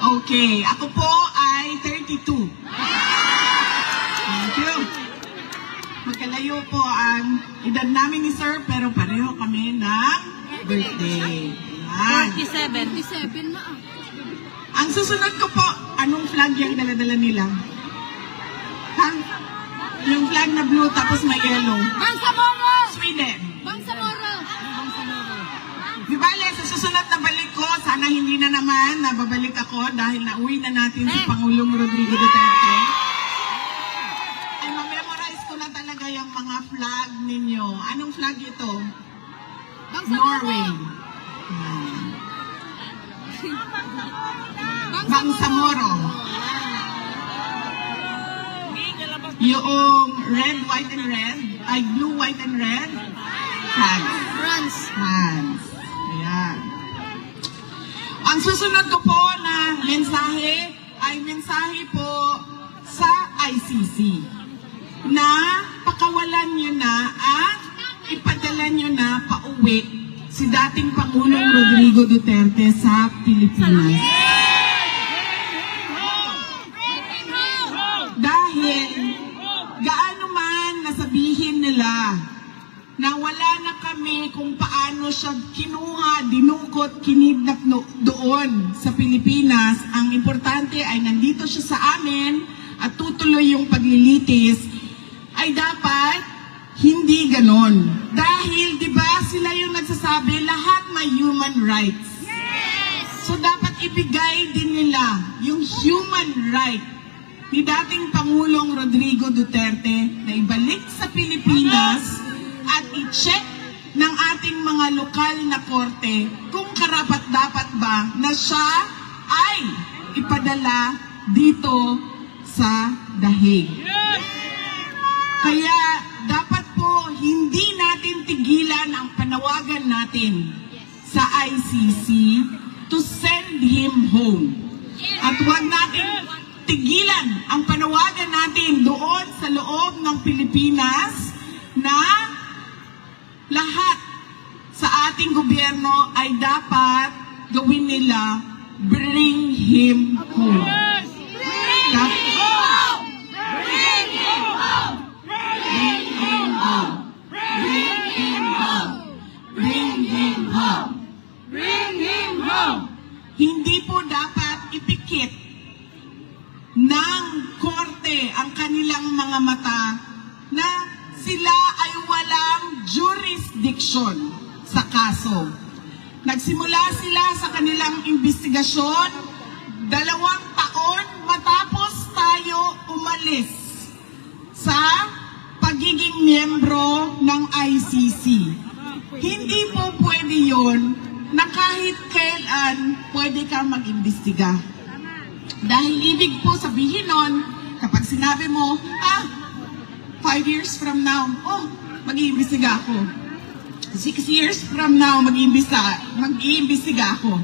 Okay, ako po ay 32. Thank you. Magkalayo po ang edad namin ni Sir, pero pareho kami ng birthday. Yan. 47 na. Ang susunod ko po, anong flag yung dala-dala nila? Ha? Yung flag na blue tapos may yellow. Bangsamoro! Sweden. Bangsamoro! Di bale, sa susunod na balik ko, sana hindi na naman nababalik ako dahil nauwi na natin si Pangulong Rodrigo Duterte. Ay, ma-memorize ko na talaga yung mga flag ninyo. Anong flag ito? Norway. Bangsamoro. Yung red, white, and red, ay blue, white, and red, France. France. Ayan. Ang susunod ko po na mensahe ay mensahe po sa ICC na pakawalan nyo na at ipadala nyo na pauwi si dating Pangulong Rodrigo Duterte sa Pilipinas. Dahil gaano man nasabihin nila na wala na kami kung paano siya kinuha, dinukot, kinidnap doon sa Pilipinas, ang importante ay nandito siya sa amin at tutuloy yung paglilitis, ay dapat hindi ganon. Dahil, di ba, sila yung nagsasabi, lahat may human rights. So, dapat ibigay din nila yung human right ni dating Pangulong Rodrigo Duterte na ibalik sa Pilipinas at i-check ng ating mga lokal na korte kung karapat-dapat ba na siya ay ipadala dito sa dahig. Kaya dapat po hindi natin tigilan ang panawagan natin sa ICC to send him home. At huwag natin tigilan ang panawagan natin doon sa loob ng Pilipinas na lahat sa ating gobyerno ay dapat gawin nila, bring him home. Bring him home! Bring him home! Bring him home! Bring him home! Bring him home! Bring him home! Hindi po dapat ipikit ng korte ang kanilang mga mata na sila ay walang jurisdiction sa kaso. Nagsimula sila sa kanilang investigasyon 2 taon matapos tayo umalis sa pagiging miyembro ng ICC. Hindi po pwede yun na kahit kailan pwede ka mag-imbestiga. Dahil ibig po sabihin nun, kapag sinabi mo, 5 years from now, mag-iimbestiga ako. 6 years from now, mag-iimbestiga ako.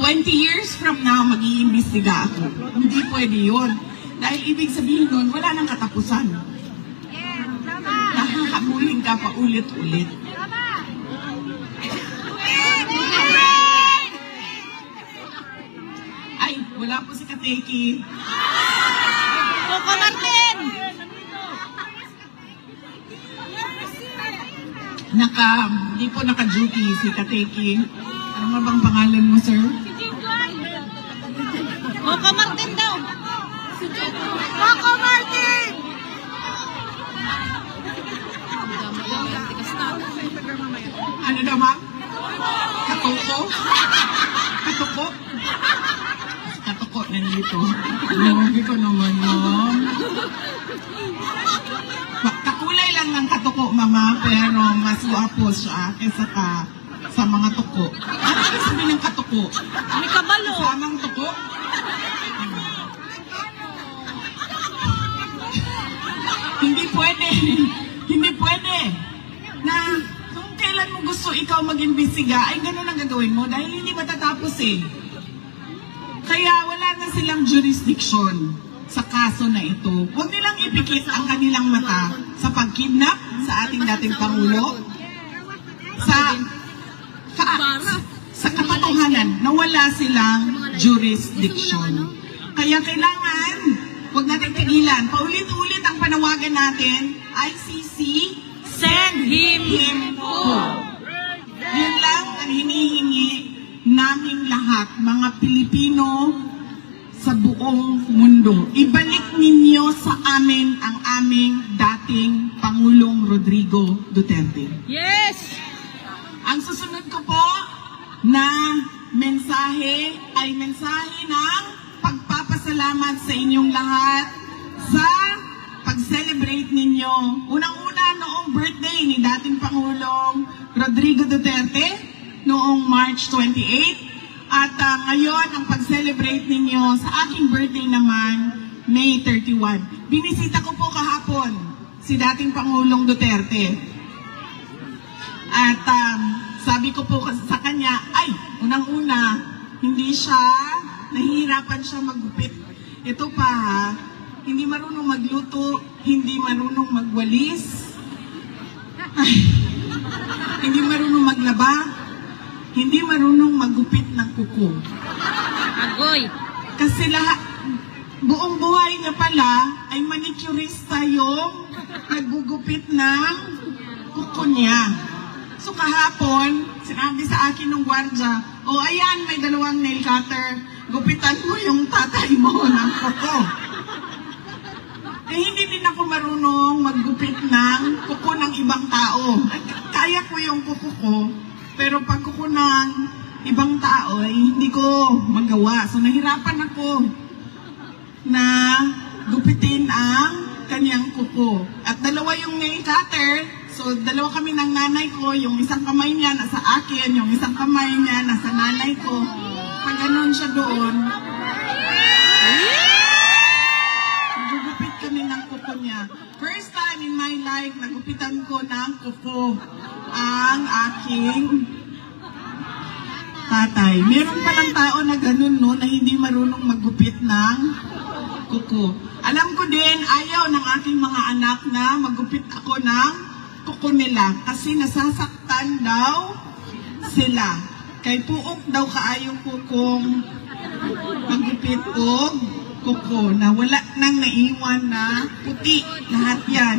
20 years from now, mag-iimbestiga ako. Hindi pwede yun. Dahil ibig sabihin nun, wala nang katapusan. Nakakabuling ka pa ulit-ulit. Ay, wala po si Kateki. Coco Martin! Hindi po naka-duty si Kateki. Ano nga bang pangalan mo, sir? Coco Martin daw! Coco Martin! Ano daw, ma'am? Katuko? Katuko? Katuko nandito. Hindi ko naman, ma'am. Kakulay lang ng katuko, mama, pero mas guwapo siya kaysa sa mga tuko. Ano ang sabi ng katuko? May kabalo! Samang tuko? Hindi pwede. Hindi pwede. Na kung kailan mo gusto ikaw mag-imbestiga, ay ganun ang gagawin mo dahil hindi matatapos eh. Kaya wala na silang jurisdiction sa kaso na ito. Huwag nilang ipikit ang kanilang mata sa pagkidnap sa ating dating Pangulo, sa katotohanan na wala silang jurisdiction. Kaya kailangan, huwag natin tigilan. Paulit-ulit ang panawagan natin, ICC, Send him home. Yun lang ang hinihingi naming lahat, mga Pilipino sa buong mundo. Ibalik ninyo sa amin ang aming dating Pangulong Rodrigo Duterte. Yes! Ang susunod ko po na mensahe ay mensahe ng pagpapasalamat sa inyong lahat sa pag-celebrate ninyo. Unang-una noong birthday ni dating Pangulong Rodrigo Duterte noong March 28. At ngayon ang pag-celebrate ninyo sa aking birthday naman, May 31. Binisita ko po kahapon si dating Pangulong Duterte. At sabi ko po sa kanya, ay, unang-una, hindi siya, nahihirapan siya maggupit. Ito pa ha, hindi marunong magluto, hindi marunong magwalis, ay, hindi marunong maglaba, hindi marunong maggupit ng kuko. Agoy! Kasi buong buhay niya pala ay manicurista yung naggugupit ng kuko niya. So kahapon, sinabi sa akin ng gwardya, o ayan, may 2 nail cutter, gupitan mo yung tatay mo ng kuko. Eh hindi din ako marunong maggupit ng kuko ng ibang tao. Kaya ko yung kuko ko, pero pag kuko ng ibang tao ay hindi ko magawa. So nahirapan ako na gupitin ang kanyang kuko. At 2 yung nail cutter. So 2 kami ng nanay ko. Yung isang kamay niya nasa akin, yung isang kamay niya nasa nanay ko. Pag ganun siya doon, gugupit kami ng kuko niya. First time in my life, nagupitan ko ng kuko ang aking tatay. Meron palang tao na ganun, no, na hindi marunong maggupit ng kuko. Alam ko din, ayaw ng aking mga anak na maggupit ako ng kuko nila kasi nasasaktan daw sila. Kay puok daw kaayo ko kung maggupit o kuko na wala nang naiwan na puti lahat yan.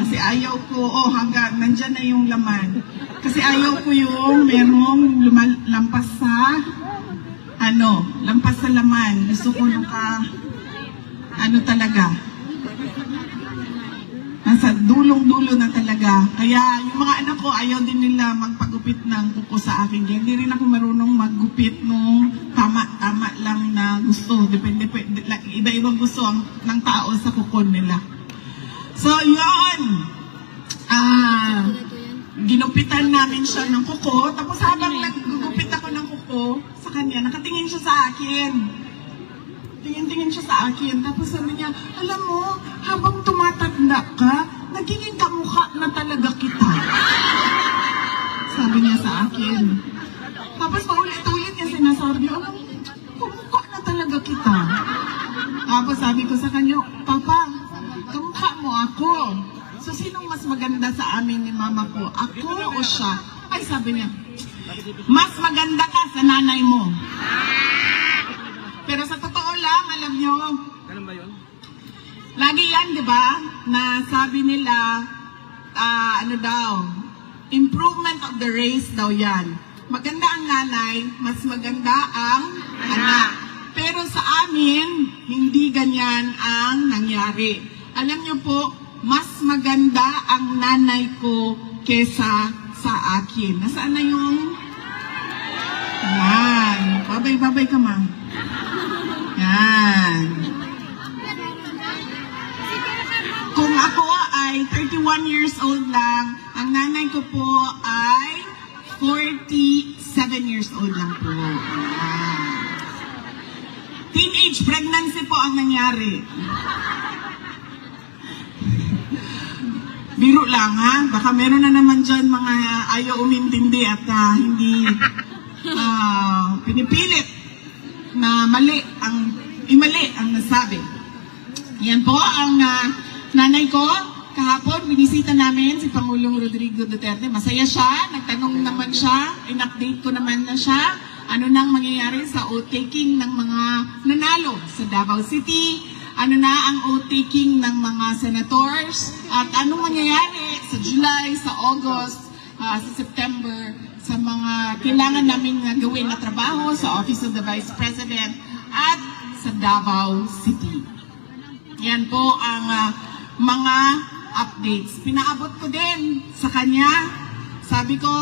Kasi ayaw ko, hanggang nandyan na yung laman. Kasi ayaw ko yung merong lampas sa, lampas sa laman. Gusto ko nung talaga. Nasa dulong-dulo na talaga. Kaya yung mga anak ko, ayaw din nila magpagupit ng kuko sa akin. Kaya hindi rin ako marunong maggupit nung tama-tama lang na gusto. Depende, iba-ibang gusto ng tao sa kuko nila. So, yun. Ginupitan namin siya ng kuko. Tapos habang naggugupit ako ng kuko sa kanya, nakatingin siya sa akin. Tingin-tingin siya sa akin. Tapos sabi niya, alam mo, habang tumatanda ka, nagiging kamukha na talaga kita. Sabi niya sa akin. Tapos paulit-ulit niya sinasabi, alam mo, kamukha na talaga kita. Tapos sabi ko sa kanya, Papa, kamukha mo ako. So, sinong mas maganda sa amin ni mama ko? Ako o siya? Ay, sabi niya, mas maganda ka sa nanay mo. Pero sa totoo lang, alam nyo, Ganun ba yun? lagi yan, di ba? Na sabi nila, improvement of the race daw yan. Maganda ang nanay, mas maganda ang anak. Pero sa amin, hindi ganyan ang nangyari. Alam nyo po, mas maganda ang nanay ko kesa sa akin. Nasaan na yung... Yan. Babay-babay ka, ma'am. Yan. Kung ako ay 31 years old lang, ang nanay ko po ay 47 years old lang po. Yan. Teenage pregnancy po ang nangyari. Biro lang ha, baka meron na naman dyan mga ayaw umintindi at hindi pinipilit na mali ang nasabi. Yan po ang nanay ko, kahapon, binisita namin si Pangulong Rodrigo Duterte. Masaya siya, nagtanong naman siya, in-update ko naman na siya. Ano nang mangyayari sa oath-taking ng mga nanalo sa Davao City, ano na ang oath-taking ng mga senators, at anong mangyayari sa July, sa August, sa September, sa mga kailangan namin gawin na trabaho sa Office of the Vice President at sa Davao City. Yan po ang mga updates. Pinaabot ko din sa kanya. Sabi ko,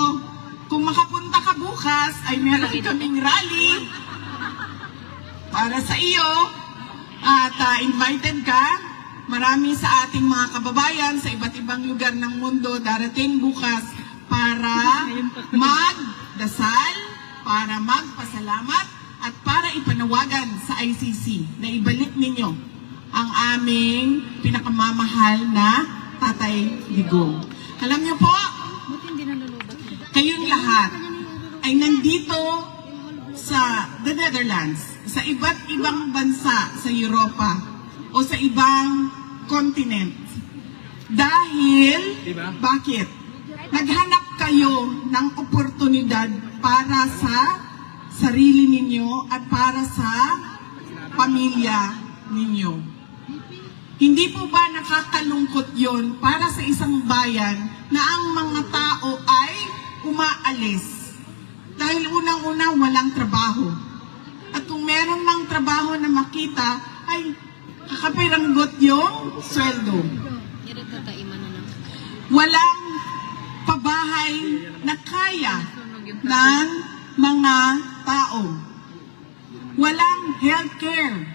kung makapunta ka bukas, ay meron kaming rally para sa iyo. At invited ka. Marami sa ating mga kababayan sa iba't ibang lugar ng mundo darating bukas para magdasal, para magpasalamat, at para ipanawagan sa ICC na ibalik ninyo ang aming pinakamamahal na Tatay Digong. Alam niyo po, kayong lahat ay nandito sa the Netherlands, sa iba't ibang bansa sa Europa o sa ibang continent. Dahil, bakit? Naghanap kayo ng oportunidad para sa sarili ninyo at para sa pamilya ninyo. Hindi po ba nakakalungkot yon para sa isang bayan na ang mga tao ay umaalis? Dahil unang-una walang trabaho. At kung meron mang trabaho na makita, ay kakapiranggot yung sweldo. Walang pabahay na kaya ng mga tao. Walang healthcare.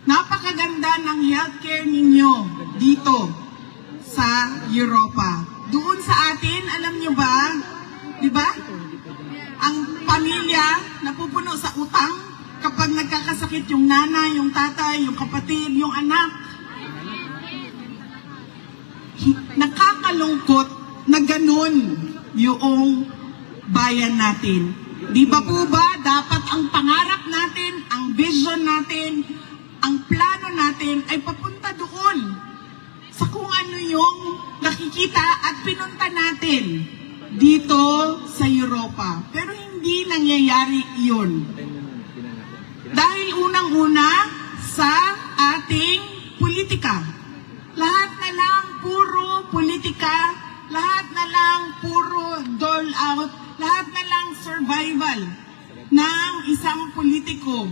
Napakaganda ng healthcare ninyo dito sa Europa. Doon sa atin, alam nyo ba, di ba? Ang pamilya napupuno sa utang kapag nagkakasakit yung nanay, yung tatay, yung kapatid, yung anak. Nakakalungkot na ganun yung bayan natin. Di ba po ba dapat ang pangarap natin, ang vision natin, ang plano natin ay papunta doon sa kung ano yung nakikita at pinunta natin dito sa Europa. Pero hindi nangyayari iyon. Dahil unang-una sa ating politika. Lahat na lang puro politika, lahat na lang puro dole out, lahat na lang survival ng isang politiko.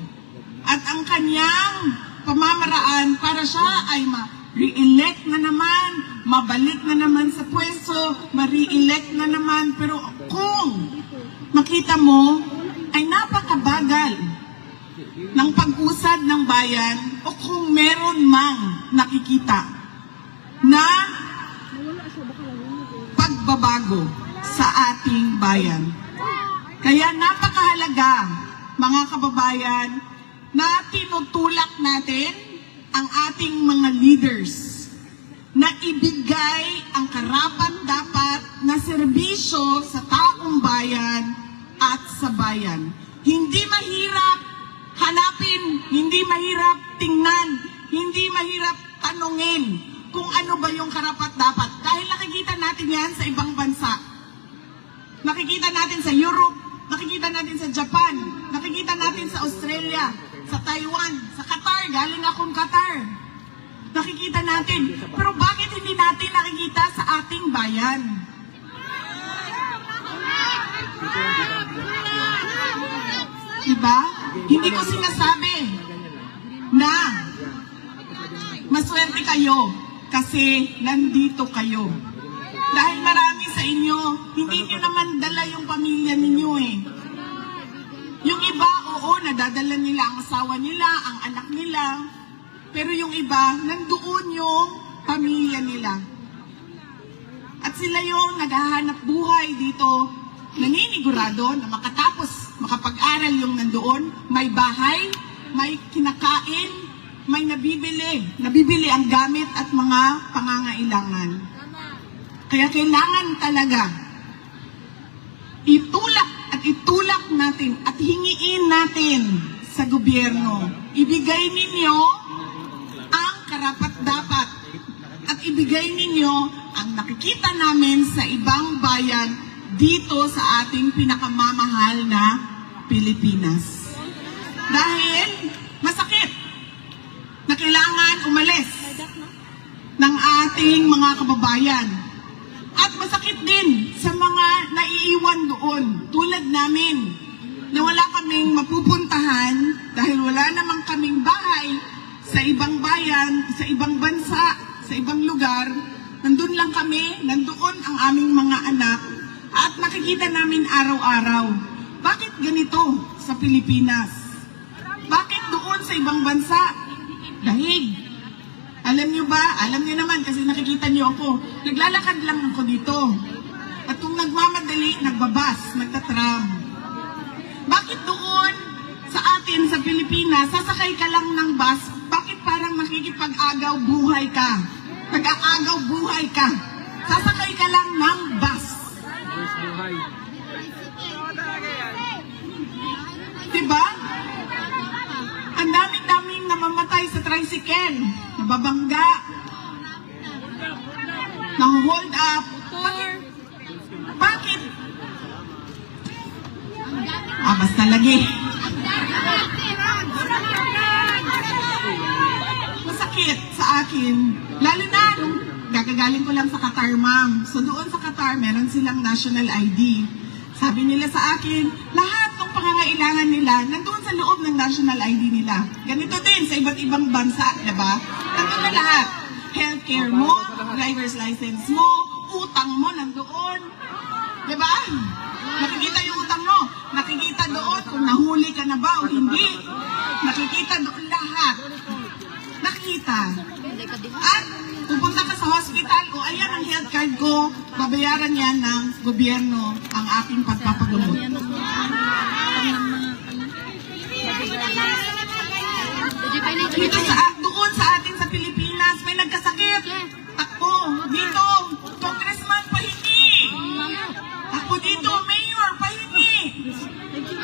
At ang kanyang pamamaraan para siya ay ma-re-elect na naman, mabalik na naman sa pwesto, ma-re-elect na naman. Pero kung makita mo, ay napakabagal ng pag-usad ng bayan o kung meron mang nakikita na pagbabago sa ating bayan. Kaya napakahalaga, mga kababayan, na tinutulak natin ang ating mga leaders na ibigay ang karapat-dapat na serbisyo sa taong bayan at sa bayan. Hindi mahirap hanapin, hindi mahirap tingnan, hindi mahirap tanungin kung ano ba yung karapat-dapat. Dahil nakikita natin yan sa ibang bansa. Nakikita natin sa Europe, nakikita natin sa Japan, nakikita natin sa Australia, sa Taiwan, sa Qatar, galing akong Qatar. Nakikita natin. Pero bakit hindi natin nakikita sa ating bayan? Diba? Hindi ko sinasabi na maswerte kayo kasi nandito kayo. Dahil marami sa inyo, hindi nyo naman dala yung pamilya ninyo eh. Yung iba, oo, nadadala nila ang asawa nila, ang anak nila. Pero yung iba, nandoon yung pamilya nila. At sila yung naghahanap buhay dito, naninigurado na makatapos, makapag-aral yung nandoon, may bahay, may kinakain, may nabibili ang gamit at mga pangangailangan. Kaya kailangan talaga itulak natin at hingiin natin sa gobyerno. Ibigay ninyo ang karapat-dapat at ibigay ibigay ninyo ang nakikita namin sa ibang bayan dito sa ating pinakamamahal na Pilipinas. Dahil masakit na kailangan umalis ng ating mga kababayan. At masakit din sa mga naiiwan doon, tulad namin, na wala kaming mapupuntahan dahil wala namang kaming bahay sa ibang bayan, sa ibang bansa, sa ibang lugar. Nandun lang kami, nandoon ang aming mga anak at nakikita namin araw-araw. Bakit ganito sa Pilipinas? Bakit doon sa ibang bansa? Dahil alam niyo ba? Alam niyo naman kasi nakikita niyo ako. Naglalakad lang ako dito. At kung nagmamadali, nagbabas, nagtatram. Bakit doon sa atin, sa Pilipinas, sasakay ka lang ng bus, bakit parang nakikipag-agaw buhay ka? Nag-aagaw buhay ka. Sasakay ka lang ng bus. Diba? Ang daming-daming namamatay sa tricycle, nababangga, nahu-hold up. Bakit? Basta lagi. Masakit sa akin, lalo na nung gagagaling ko lang sa Qatar, ma'am. So doon sa Qatar, meron silang national ID. Sabi nila sa akin, lahat ng pangangailangan nila, nandoon sa loob ng national ID nila. Ganito din sa iba't ibang bansa, diba? Nandoon na lahat. Healthcare mo, driver's license mo, utang mo nandoon. Diba? Nakikita yung utang mo. Nakikita doon kung nahuli ka na ba o hindi. Nakikita doon lahat. Nakikita. At pupunta ka sa hospital, o ayan ang health card ko, babayaran yan ng gobyerno ang aking pagpapagamot. Dito doon sa atin sa Pilipinas, may nagkasakit. Takbo, dito, congressman pahingi. Takbo dito, mayor pahingi.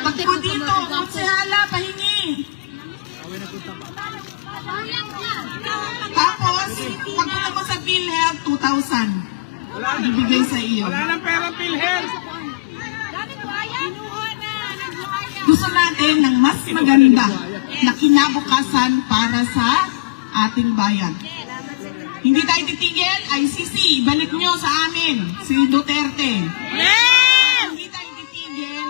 Takbo dito, konsehala pahingi. Tapos, pagpunta mo sa PhilHealth, 2,000. Ibigay sa iyo. Wala nang pera PhilHealth. Gusto natin ng mas maganda na kinabukasan para sa ating bayan. Hindi tayo titigil, ICC, balik nyo sa amin, si Duterte. Hindi tayo titigil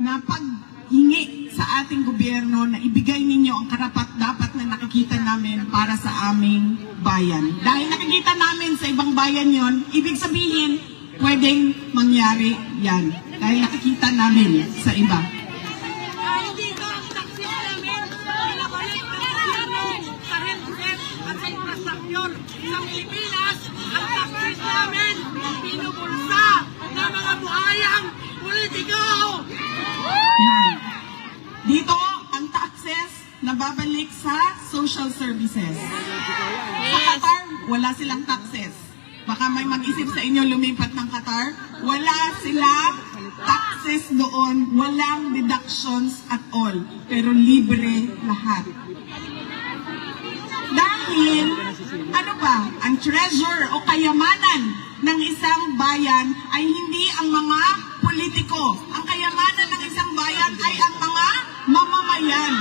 na paghingi sa ating gobyerno na ibigay ninyo ang karapat-dapat na nakikita namin para sa aming bayan. Dahil nakikita namin sa ibang bayan yon, ibig sabihin, pwedeng mangyari yan. Dahil nakikita namin sa iba. Sa Pilipinas, ang taksis namin, pinubulsa ng mga buhayang politiko. Yan. Dito, ang taxes nababalik sa social services. Sa Qatar, wala silang taxes. Baka may mag-isip sa inyo lumipat ng Qatar. Wala silang taxes doon. Walang deductions at all. Pero libre lahat. Dahil, ano ba, ang treasure o kayamanan ng isang bayan ay hindi ang mga politiko. Ang kayamanan ng isang bayan ay ang mga mamamayan.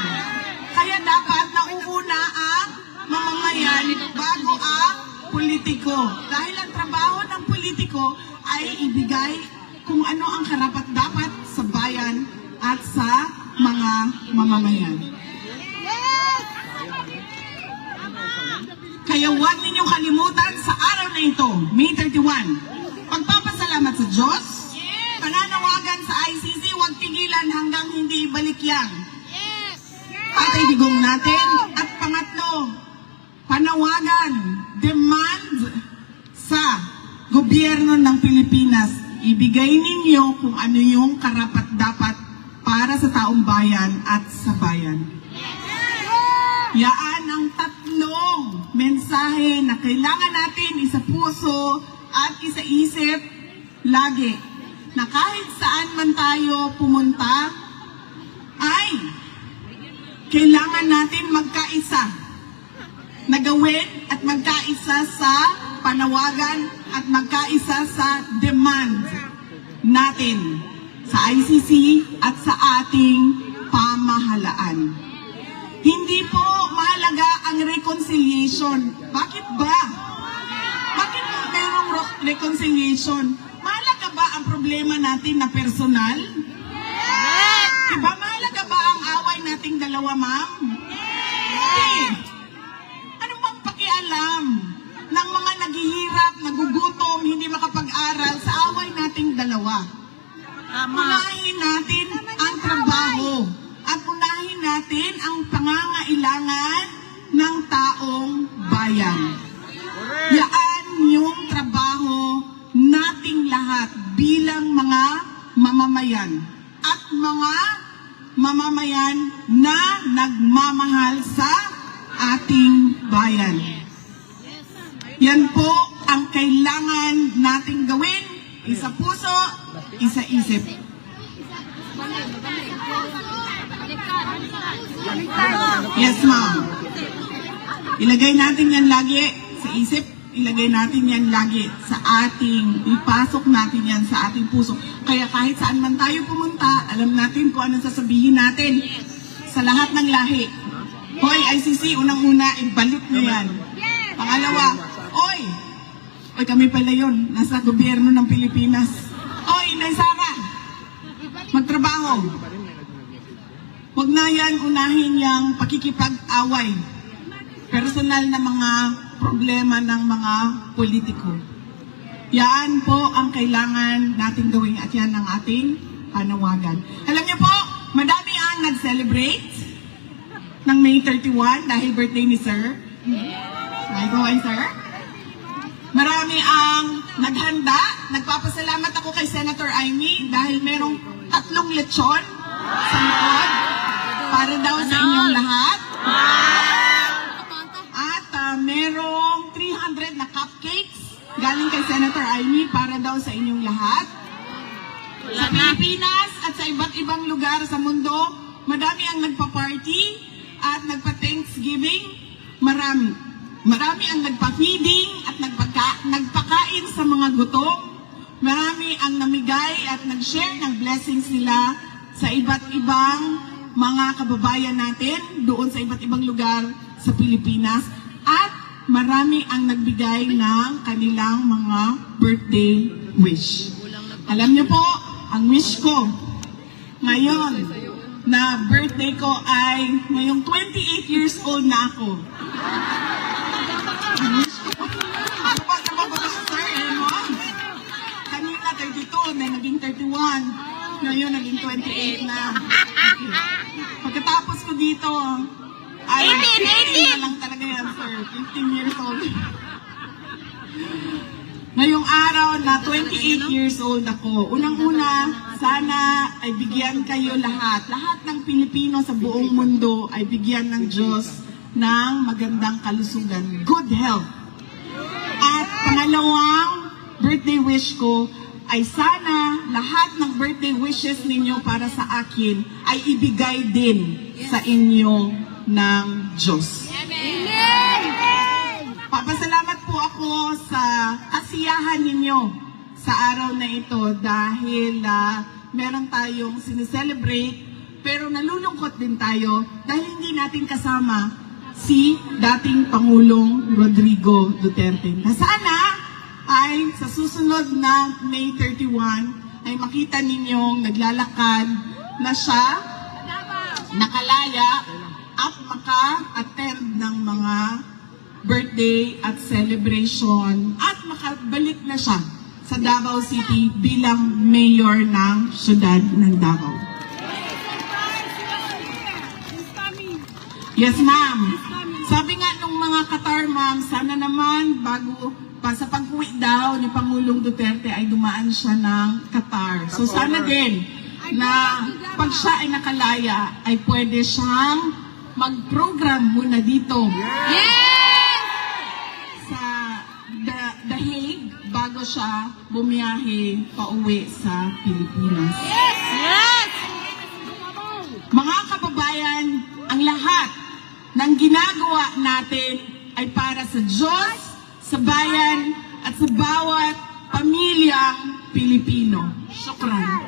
Kaya dapat nauuna ang mamamayan bago ang politiko. Dahil ang trabaho ng politiko ay ibigay kung ano ang karapat-dapat sa bayan at sa mga mamamayan. Kaya huwag ninyong kalimutan sa araw na ito, May 31, pagpapasalamat sa Diyos, pananawagan sa ICC, huwag tigilan hanggang hindi ibalik yan. Patay digong natin. At pangatlo, panawagan, demand sa gobyerno ng Pilipinas, ibigay ninyo kung ano yung karapat-dapat para sa taong bayan at sa bayan. Yaan ang tatlong mensahe na kailangan natin isa puso at isa isip lagi. Na kahit saan man tayo pumunta, ay kailangan natin magkaisa. Na gawin at magkaisa sa panawagan at magkaisa sa demand natin sa ICC at sa ating pamahalaan. Hindi po mahalaga ang reconciliation. Bakit ba? Bakit merong reconciliation? Mahalaga ba ang problema natin na personal? Diba mahalaga ba ang away nating dalawa, ma'am? Hindi. Ano bang pakialam ng mga naghihirap, nagugutom, hindi makapag-aral sa away nating dalawa? Unahin natin ang trabaho at unahin natin ang pangangailangan ng taong bayan. Yaan yung trabaho nating lahat bilang mga mamamayan at mga mamamayan na nagmamahal sa ating bayan. Yan po ang kailangan nating gawin, isa puso, isa isip. Yes, ma'am. Ilagay natin yan lagi sa isip, ilagay natin yan lagi sa ating, ipasok natin yan sa ating puso. Kaya kahit saan man tayo pumunta, alam natin kung anong sasabihin natin sa lahat ng lahi. Hoy, ICC, unang-una, ibalik nyo yan. Pangalawa, oy, kami pala yun, nasa gobyerno ng Pilipinas. Oy, Inday Sara, magtrabaho. Huwag na yan unahin yung pakikipag-away. Personal na mga problema ng mga politiko. Yan po ang kailangan nating gawin at yan ang ating panawagan. Alam niyo po, madami ang nag-celebrate ng May 31 dahil birthday ni Sir. Ay, go on, Sir. Marami ang naghanda. Nagpapasalamat ako kay Senator Amy dahil merong 3 lechon sa likod para daw sa inyong lahat. At merong 300 na cupcakes galing kay Senator Amy para daw sa inyong lahat. Sa Pilipinas at sa iba't ibang lugar sa mundo, madami ang nagpa-party at nagpa-Thanksgiving. Marami ang nagpa-feeding at nagpakain sa mga gutom. Marami ang namigay at nag-share ng blessings nila sa iba't ibang mga kababayan natin doon sa iba't ibang lugar sa Pilipinas. At marami ang nagbigay ng kanilang mga birthday wish. Alam niyo po, ang wish ko ngayon na birthday ko ay ngayong 28 years old na ako. Ang wish ko, ano ba naman ba sa sir, no? Kanina 32, may naging 31. Ngayon naging 28 na. Pagkatapos ko dito, ay 15 na lang talaga yan, sir. 15 years old. Ngayong araw na 28 years old ako, unang-una, sana ay bigyan kayo lahat. Lahat ng Pilipino sa buong mundo ay bigyan ng Diyos ng magandang kalusugan, good health. At pangalawang birthday wish ko ay sana lahat ng birthday wishes ninyo para sa akin ay ibigay din sa inyo ng Diyos. Papasalamat po ako sa kasiyahan ninyo sa araw na ito dahil meron tayong sineselebrate pero nalulungkot din tayo dahil hindi natin kasama si dating Pangulong Rodrigo Duterte. Sana ay sa susunod na May 31 ay makita ninyong naglalakad na siya, nakalaya at maka-attend ng mga birthday at celebration at makabalik na siya sa Davao City bilang mayor ng syudad ng Davao. Yes, ma'am. Sabi nga nung mga Qatar, ma'am, sana naman bago pa sa pag-uwi daw ni Pangulong Duterte ay dumaan siya ng Qatar. So sana din na pag siya ay nakalaya ay pwede siyang mag-program muna dito. Sa The Hague bago siya bumiyahe pauwi sa Pilipinas. Mga kababayan, ang lahat ng ginagawa natin ay para sa Diyos, sa bayan at sa bawat pamilyang Pilipino. Shukran.